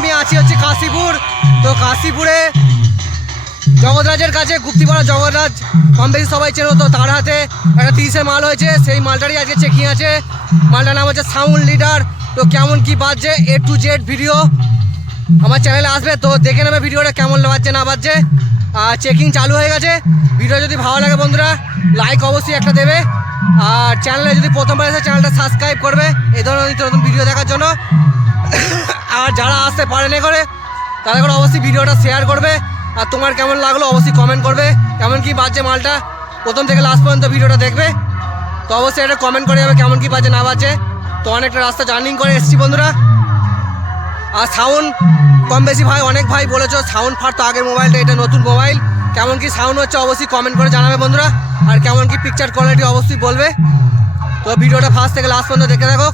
আমি আছি হচ্ছে কাশীপুর। তো কাশীপুরে জগৎরাজের কাছে, গুপ্তিপাড়া জগৎরাজ কম বেশি সবাই চেনো। তো তার হাতে একটা 30-এর মাল হয়েছে, সেই মালটারই আজকে চেকিং আছে। মালটার নাম হচ্ছে সাউন্ড লিডার। তো কেমন কি বাজছে A to Z ভিডিও আমার চ্যানেলে আসবে, তো দেখে নেবে ভিডিওটা কেমন বাজছে না বাজছে। আর চেকিং চালু হয়ে গেছে। ভিডিও যদি ভালো লাগে বন্ধুরা লাইক অবশ্যই একটা দেবে, আর চ্যানেলে যদি প্রথমবার এসে চ্যানেলটা সাবস্ক্রাইব করবে এই ধরনের নিত্য নতুন ভিডিও দেখার জন্য। আর যারা আসতে পারেনি করে তারা করে অবশ্যই ভিডিওটা শেয়ার করবে। আর তোমার কেমন লাগলো অবশ্যই কমেন্ট করবে, কেমন কি বাজছে মালটা প্রথম থেকে লাস্ট পর্যন্ত ভিডিওটা দেখবে। তো অবশ্যই এটা কমেন্ট করে যাবে কেমন কি বাজছে না বাজছে। তো অনেকটা রাস্তা জার্নিং করে এসেছি বন্ধুরা। আর সাউন্ড কম বেশি ভাই অনেক ভাই বলেছো সাউন্ড ফাটতো আগের মোবাইলটা, এটা নতুন মোবাইল। কেমন কি সাউন্ড হচ্ছে অবশ্যই কমেন্ট করে জানাবে বন্ধুরা। আর কেমন কি পিকচার কোয়ালিটি অবশ্যই বলবে। তো ভিডিওটা ফার্স্ট থেকে লাস্ট পর্যন্ত দেখে থাকো,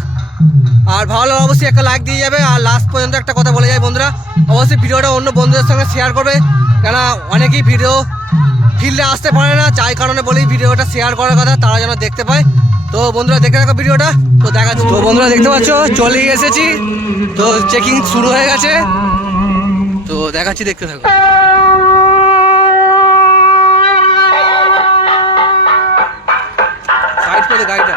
আর ভালো অবশ্যই একটা লাইক দিয়ে যাবে। আর লাস্ট পর্যন্ত একটা কথা বলে যায় বন্ধুরা, অবশ্যই ভিডিওটা অন্য বন্ধুদের সঙ্গে শেয়ার করবে, কেন অনেকেই ভিডিও ফিল্ডে আসতে পারে না, যাই কারণে বলি ভিডিওটা শেয়ার করার কথা, তারা যেন দেখতে পায়। তো বন্ধুরা দেখে রাখো ভিডিওটা। তো দেখাচ্ছি, তো বন্ধুরা দেখতে পাচ্ছ চলে এসেছি। তো চেকিং শুরু হয়ে গেছে, তো দেখাচ্ছি দেখতে থাকো। সাইড করে গাড়িটা।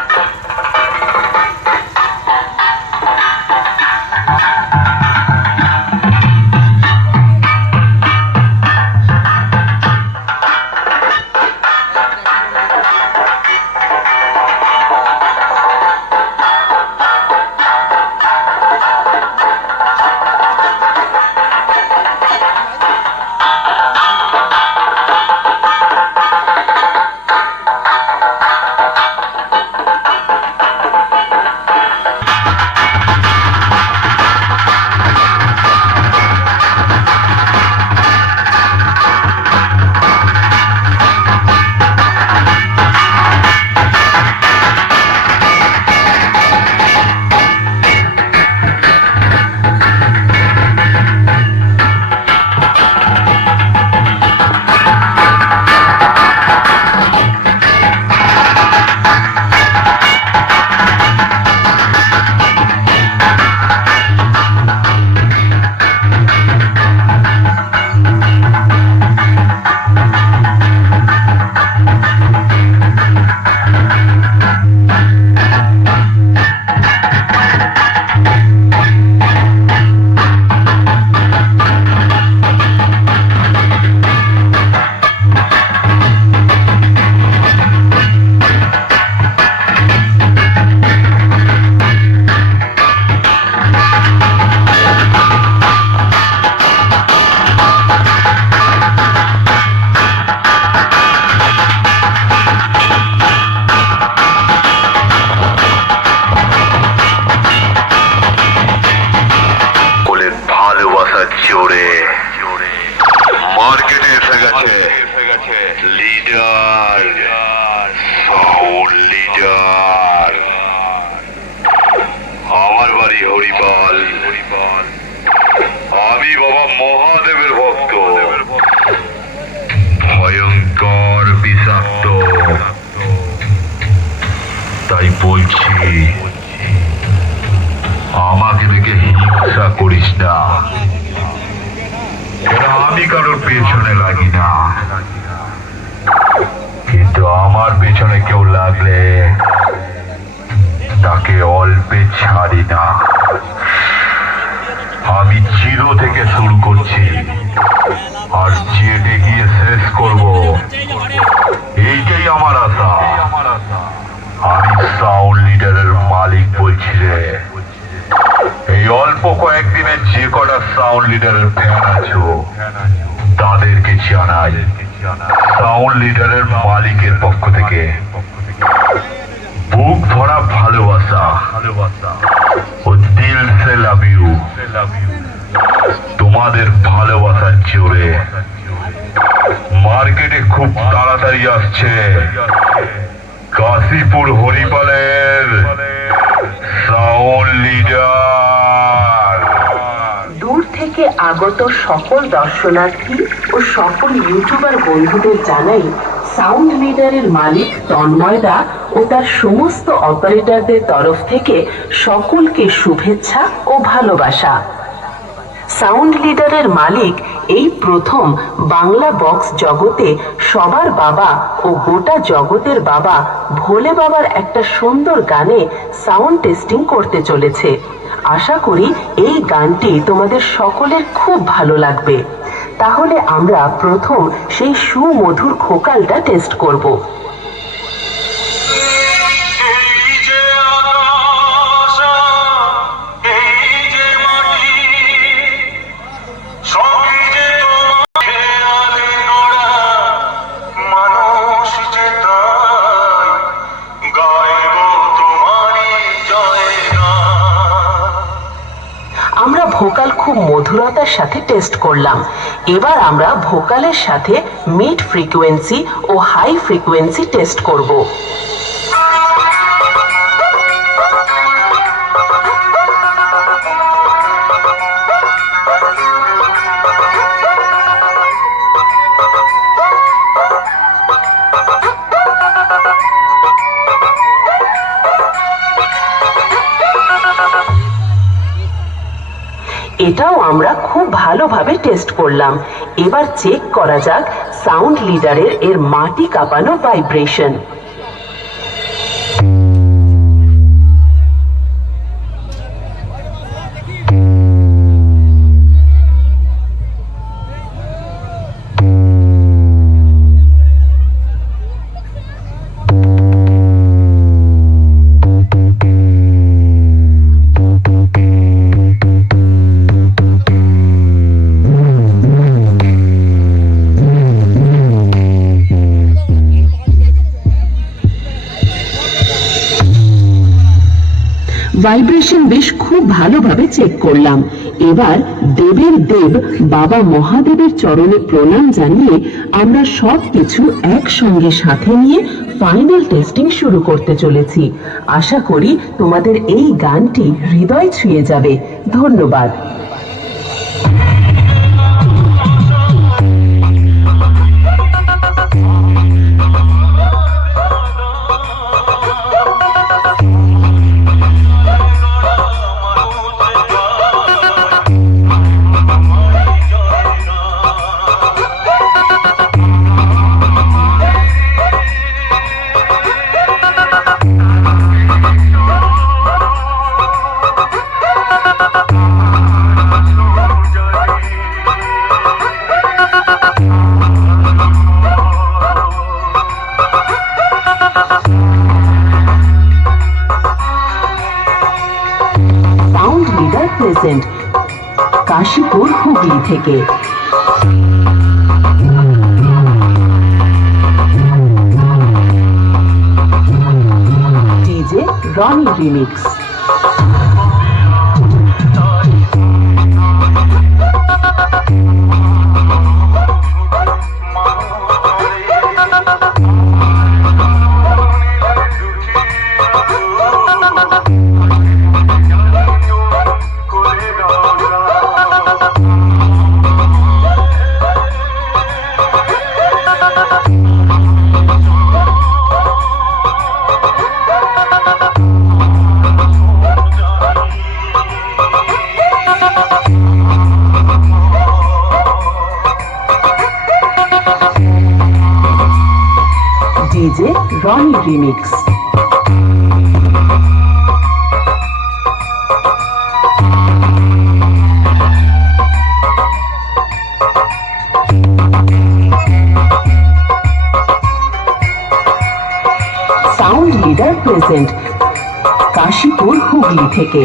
মার্কেটে এসে গেছে লিডার, সাউন্ড লিডার। আমার বাড়ি হরিপাল, আমি বাবা মহাদেবের ভক্ত, ভয়ঙ্কর বিষাক্ত। তাই বলছি আমাকে দেখে হিংসা করিস না, আমি কারোর পেছনে লাগি না, কিন্তু আমার পেছনে কেউ লাগলে তাকে অল্পে ছাড়ি না। আমি জিরো থেকে শুরু করছি আর জেটে গিয়ে শেষ করব, এইটাই আমার আশা। আমি সাউন্ড লিডারের মালিক বলছি রে। এই অল্প কয়েকদিনে যে কটা সাউন্ড লিডারের ফ্যান আছো তাদেরকে জানাই সাউন্ড লিডারের মালিকের পক্ষ থেকে বুক ভরা ভালোবাসা ও দিল সে লাভ ইউ। তোমাদের ভালোবাসার জোরে মার্কেটে খুব তাড়াতাড়ি আসছে কাশীপুর হরিপালের সাউন্ড লিডার। দূর থেকে আগত সকল দর্শনার্থী ও সকল ইউটিউবার বন্ধুদের জানাই সাউন্ড লিডারের মালিক তন্ময়দা ও তার সমস্ত অপারেটরদের তরফ থেকে সকলকে শুভেচ্ছা ও ভালোবাসা। সাউন্ড লিডারের মালিক এই প্রথম বাংলা বক্স জগতে সবার বাবা ও গোটা জগতের বাবা ভোলে বাবার একটা সুন্দর গানে সাউন্ড টেস্টিং করতে চলেছে। আশা করি এই গানটি তোমাদের সকলের খুব ভালো লাগবে। তাহলে আমরা প্রথম সেই সুমধুর খোকালটা টেস্ট করব। আমরা ভোকাল খুব মধুরতার সাথে টেস্ট করলাম। এবার আমরা ভোকালের সাথে মিড ফ্রিকোয়েন্সি ও হাই ফ্রিকোয়েন্সি টেস্ট করব। এটাও আমরা খুব ভালোভাবে টেস্ট করলাম। এবার চেক করা যাক সাউন্ড লিডারের এর মাটি কাঁপানো ভাইব্রেশন। ভাইব্রেশন বেশ খুব ভালোভাবে চেক করলাম। এবার দেবের দেব বাবা মহাদেবের চরণে প্রণাম জানিয়ে আমরা সবকিছু একসঙ্গে সাথে নিয়ে ফাইনাল টেস্টিং শুরু করতে চলেছি। আশা করি তোমাদের এই গানটি হৃদয় ছুঁয়ে যাবে। ধন্যবাদ। প্রেজেন্ট কাশীপুর হুগলি থেকে। DJ Rony remix. DJ Rony remix. Sound leader present Kashipur Hooghly থেকে।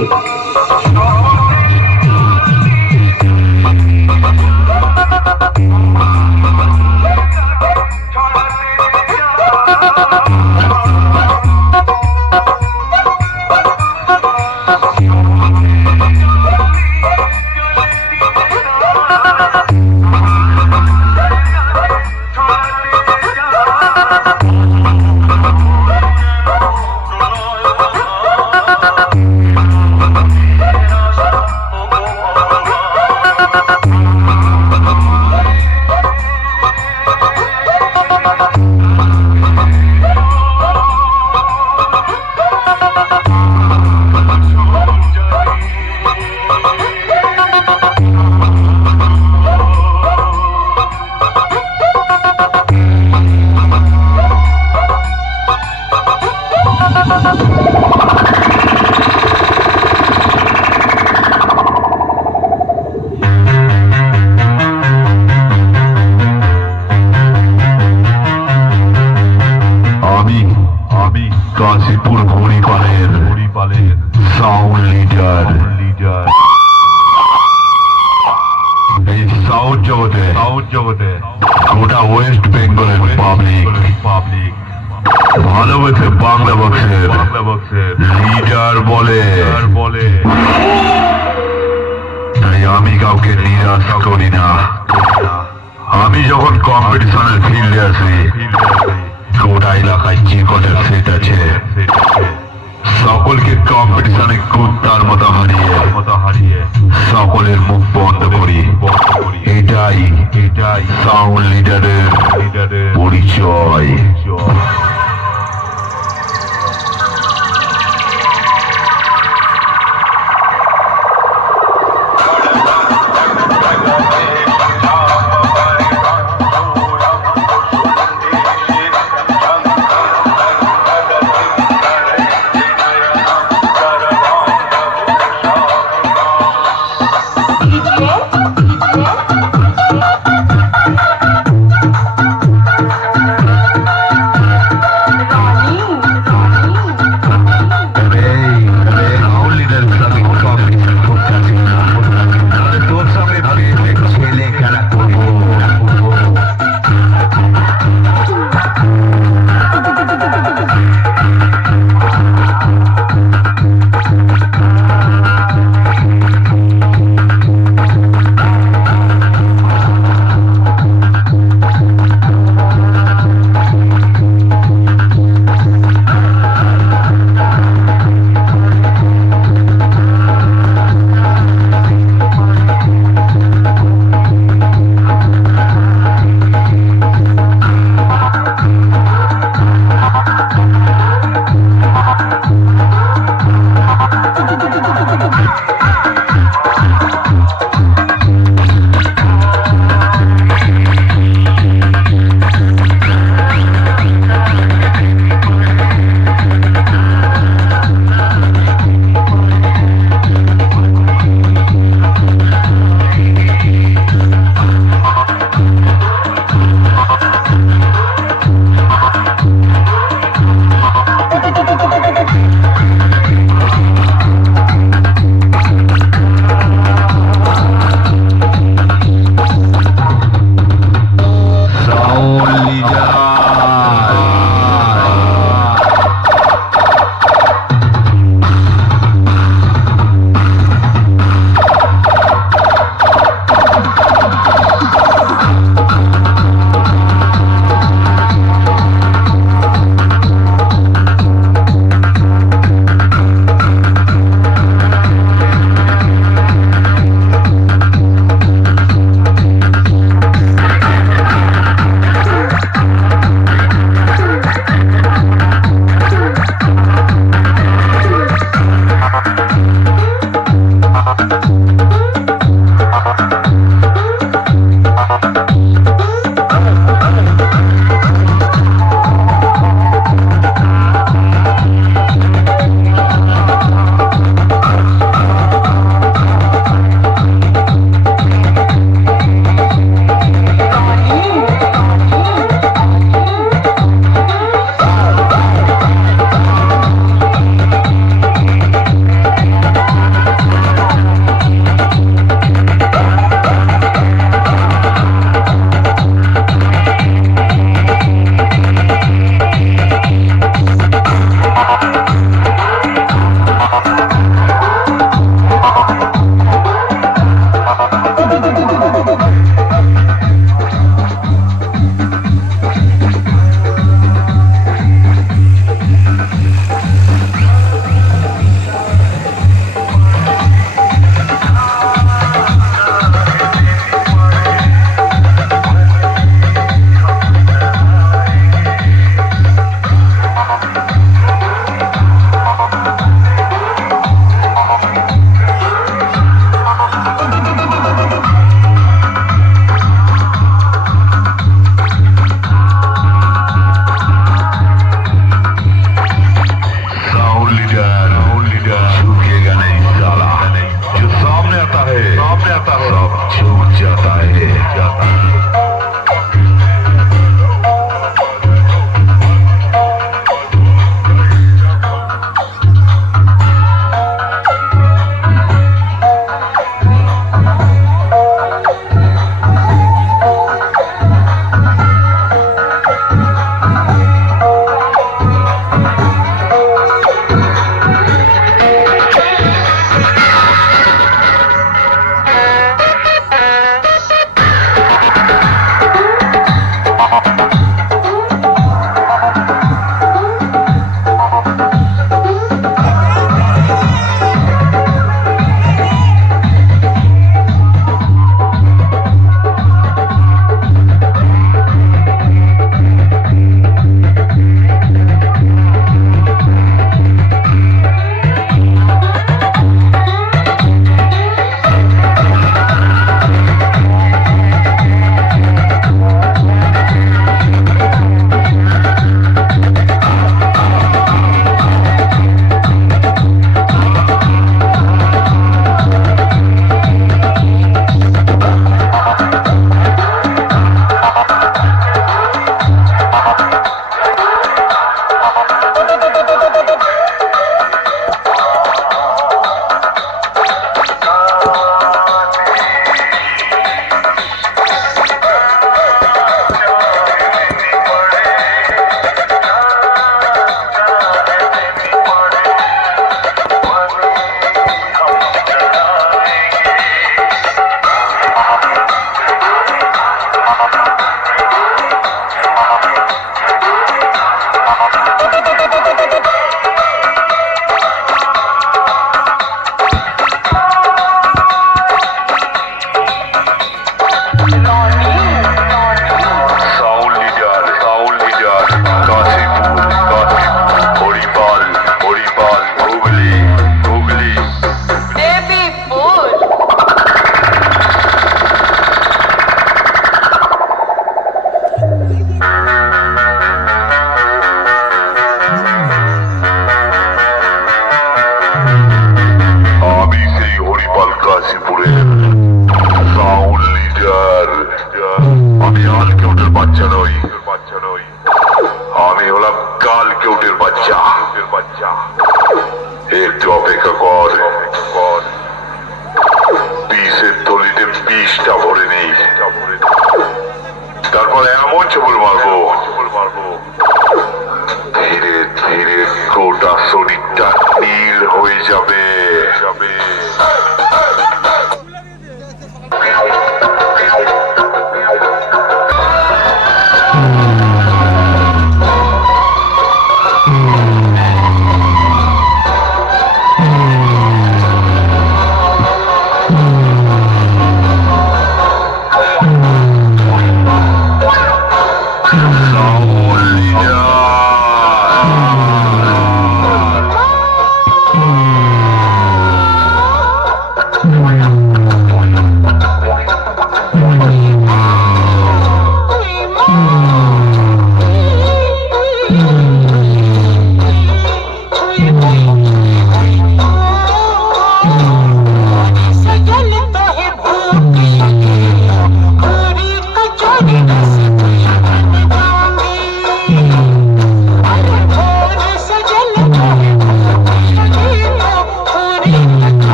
আমি আমি কাশীপুর হরিপালের সাউন্ড লিডার। এই সাউন্ড জগতে গোটা ওয়েস্ট বেঙ্গলের পাবলিক ভালোবেসে বাংলা বক্সের লিডার বলে। তাই আমি কাউকে নিরাশ করি না। আমি যখন কম্পিটিশনের ফিল্ডে আসি, গোটা এলাকায় যে কটা সেট আছে সকলকে কম্পিটিশনে কুত্তার মতো হারিয়ে সকলের মুখ বন্ধ করি। এটাই সাউন্ড লিডারের পরিচয়। একটু অপেক্ষা কর, বিষের থলিতে বিষটা ভরে নেই, তারপর এমন চবল মারবো ধীরে ধীরে গোটা শরীরটা নীল হয়ে যাবে।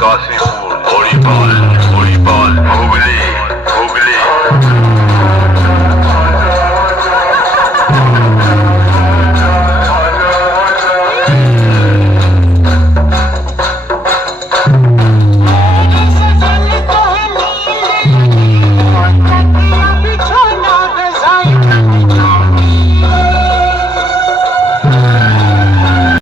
Kassipur, Horipaal.